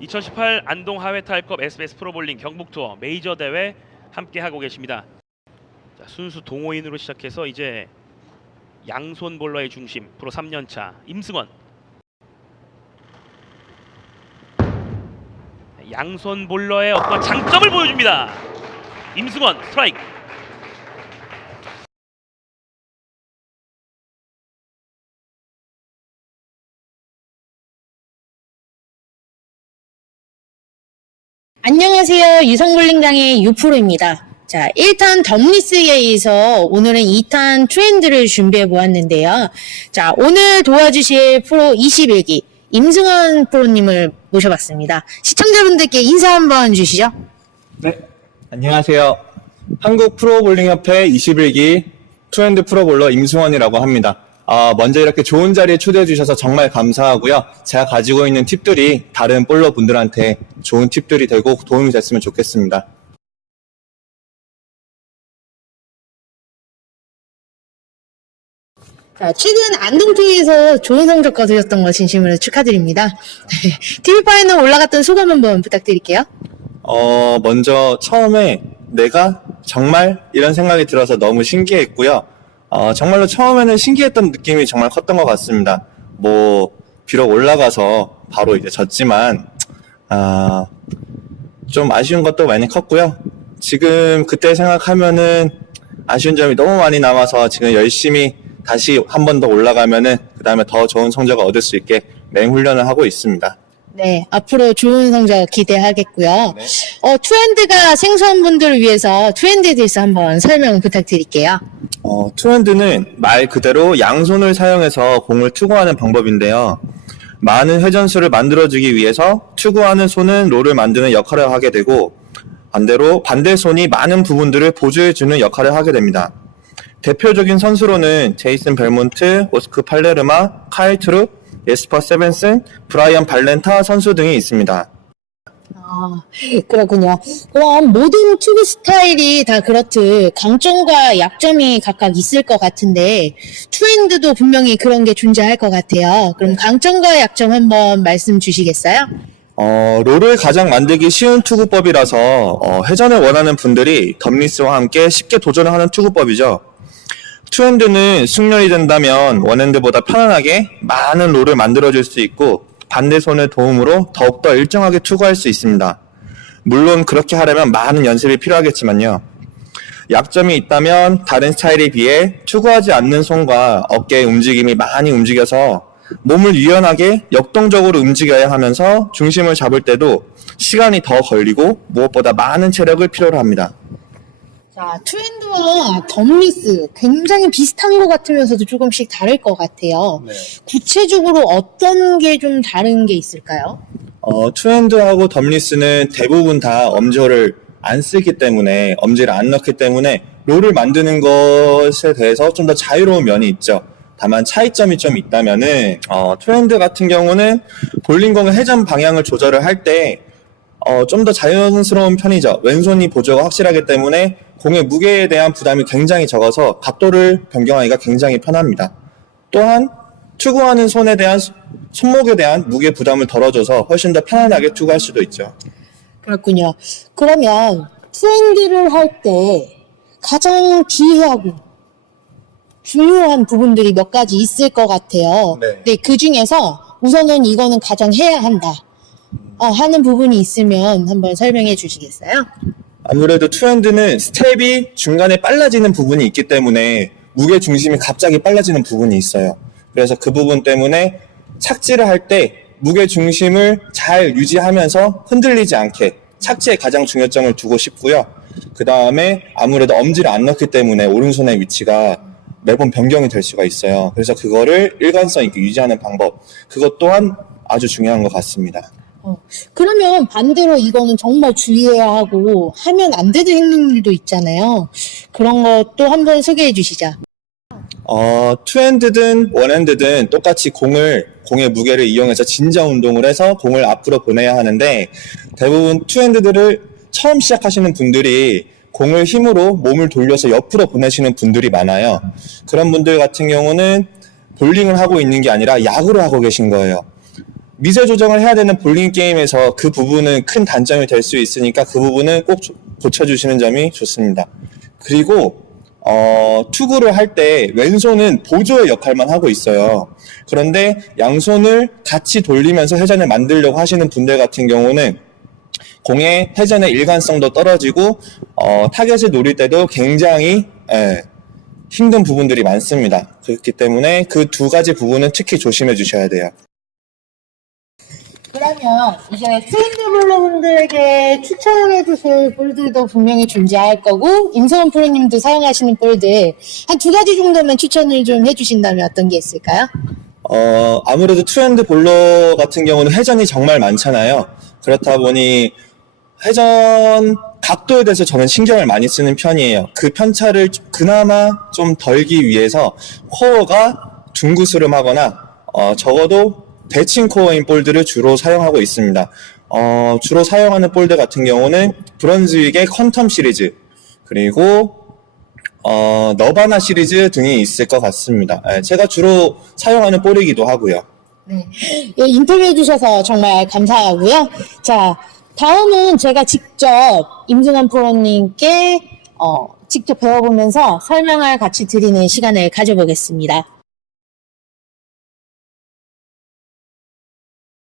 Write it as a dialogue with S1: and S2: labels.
S1: 2018 안동 하회탈컵 SBS 프로볼링 경북 투어 메이저 대회 함께 하고 계십니다. 자, 순수 동호인으로 시작해서 이제 양손 볼러의 중심 프로 3년차 임승원. 양손 볼러의 어떤 장점을 보여줍니다. 임승원 스트라이크.
S2: 안녕하세요. 유성볼링장의 유프로입니다. 자, 1탄 덤리스에이서 오늘은 2탄 트렌드를 준비해 보았는데요. 자, 오늘 도와주실 프로 21기 임승원 프로님을 모셔봤습니다. 시청자분들께 인사 한번 주시죠.
S3: 네. 안녕하세요. 한국 프로볼링협회 21기 투핸드 프로볼러 임승원이라고 합니다. 아, 먼저 이렇게 좋은 자리에 초대해 주셔서 정말 감사하고요. 제가 가지고 있는 팁들이 다른 볼러 분들한테 좋은 팁들이 되고 도움이 됐으면 좋겠습니다.
S2: 자, 최근 안동투에서 좋은 성적 거두셨던 거 진심으로 축하드립니다. TV 파이널 올라갔던 소감 한번 부탁드릴게요.
S3: 어, 먼저 처음에 내가 정말 이런 생각이 들어서 너무 신기했고요. 어, 정말로 처음에는 신기했던 느낌이 정말 컸던 것 같습니다. 뭐, 비록 올라가서 바로 이제 졌지만, 아, 좀 아쉬운 것도 많이 컸고요. 지금 그때 생각하면은 아쉬운 점이 너무 많이 남아서 지금 열심히 다시 한 번 더 올라가면은 그 다음에 더 좋은 성적을 얻을 수 있게 맹 훈련을 하고 있습니다.
S2: 네, 앞으로 좋은 성적 기대하겠고요.
S3: 네.
S2: 어, 투핸드가 생소한 분들을 위해서 투핸드에 대해서 한번 설명 부탁드릴게요.
S3: 어, 투핸드는 말 그대로 양손을 사용해서 공을 투구하는 방법인데요. 많은 회전수를 만들어주기 위해서 투구하는 손은 롤을 만드는 역할을 하게 되고 반대로 반대 손이 많은 부분들을 보조해주는 역할을 하게 됩니다. 대표적인 선수로는 제이슨 벨몬트, 오스크 팔레르마, 카일 트룹, 예스퍼 세벤슨, 브라이언 발렌타 선수 등이 있습니다.
S2: 아, 그렇군요. 그럼 모든 투구 스타일이 다 그렇듯 강점과 약점이 각각 있을 것 같은데 투핸드도 분명히 그런 게 존재할 것 같아요. 그럼 강점과 약점 한번 말씀 주시겠어요?
S3: 어, 롤을 가장 만들기 쉬운 투구법이라서 어, 회전을 원하는 분들이 덤리스와 함께 쉽게 도전을 하는 투구법이죠. 투핸드는 숙련이 된다면 원핸드보다 편안하게 많은 롤을 만들어줄 수 있고 반대 손의 도움으로 더욱더 일정하게 투구할 수 있습니다. 물론 그렇게 하려면 많은 연습이 필요하겠지만요. 약점이 있다면 다른 스타일에 비해 투구하지 않는 손과 어깨의 움직임이 많이 움직여서 몸을 유연하게 역동적으로 움직여야 하면서 중심을 잡을 때도 시간이 더 걸리고 무엇보다 많은 체력을 필요로 합니다.
S2: 자, 투핸드와 덤리스 굉장히 비슷한 것 같으면서도 조금씩 다를 것 같아요. 구체적으로 어떤 게 좀 다른 게 있을까요?
S3: 어, 투핸드하고 덤리스는 대부분 다 엄지를 안 쓰기 때문에 엄지를 안 넣기 때문에 롤을 만드는 것에 대해서 좀 더 자유로운 면이 있죠. 다만 차이점이 좀 있다면은 어, 투핸드 같은 경우는 볼링공의 회전 방향을 조절을 할때 어, 좀더 자연스러운 편이죠. 왼손이 보조가 확실하기 때문에 공의 무게에 대한 부담이 굉장히 적어서 각도를 변경하기가 굉장히 편합니다. 또한 투구하는 손에 대한 손목에 대한 무게 부담을 덜어줘서 훨씬 더 편안하게 투구할 수도 있죠.
S2: 그렇군요. 그러면 투핸드를 할 때 가장 주의하고 중요한 부분들이 몇 가지 있을 것 같아요.
S3: 네.
S2: 근데 그 중에서 우선은 이거는 가장 해야 한다. 어, 하는 부분이 있으면 한번 설명해 주시겠어요?
S3: 아무래도 투핸드는 스텝이 중간에 빨라지는 부분이 있기 때문에 무게 중심이 갑자기 빨라지는 부분이 있어요. 그래서 그 부분 때문에 착지를 할 때 무게 중심을 잘 유지하면서 흔들리지 않게 착지에 가장 중요점을 두고 싶고요. 그 다음에 아무래도 엄지를 안 넣기 때문에 오른손의 위치가 매번 변경이 될 수가 있어요. 그래서 그거를 일관성 있게 유지하는 방법, 그것 또한 아주 중요한 것 같습니다.
S2: 어, 그러면 반대로 이거는 정말 주의해야 하고 하면 안 되는 행동들도 있잖아요. 그런 것도 한번 소개해 주시죠.
S3: 어, 투핸드든 원핸드든 똑같이 공을 공의 무게를 이용해서 진자 운동을 해서 공을 앞으로 보내야 하는데 대부분 투핸드들을 처음 시작하시는 분들이 공을 힘으로 몸을 돌려서 옆으로 보내시는 분들이 많아요. 그런 분들 같은 경우는 볼링을 하고 있는 게 아니라 야구를 하고 계신 거예요. 미세 조정을 해야 되는 볼링 게임에서 그 부분은 큰 단점이 될 수 있으니까 그 부분은 꼭 조- 고쳐주시는 점이 좋습니다. 그리고 어, 투구를 할 때 왼손은 보조의 역할만 하고 있어요. 그런데 양손을 같이 돌리면서 회전을 만들려고 하시는 분들 같은 경우는 공의 회전의 일관성도 떨어지고 어, 타겟을 노릴 때도 굉장히 예, 힘든 부분들이 많습니다. 그렇기 때문에 그 두 가지 부분은 특히 조심해 주셔야 돼요.
S2: 그러면 이제 트렌드블루분들에게 추천해 주실 볼들도 분명히 존재할 거고 임성원 프로님도 사용하시는 볼들 한 두 가지 정도만 추천을 좀 해주신다면 어떤 게 있을까요?
S3: 어, 아무래도 투핸드 볼러 같은 경우는 회전이 정말 많잖아요. 그렇다 보니 회전 각도에 대해서 저는 신경을 많이 쓰는 편이에요. 그 편차를 그나마 좀 덜기 위해서 코어가 둥그스름하거나 어, 적어도 대칭 코어인 볼들을 주로 사용하고 있습니다. 어, 주로 사용하는 볼들 같은 경우는 브런즈윅의 컨텀 시리즈 그리고 어, 너바나 시리즈 등이 있을 것 같습니다. 예, 제가 주로 사용하는 볼이기도 하고요.
S2: 네. 예, 인터뷰해 주셔서 정말 감사하고요. 자, 다음은 제가 직접 임승환 프로님께 어, 직접 배워보면서 설명을 같이 드리는 시간을 가져보겠습니다.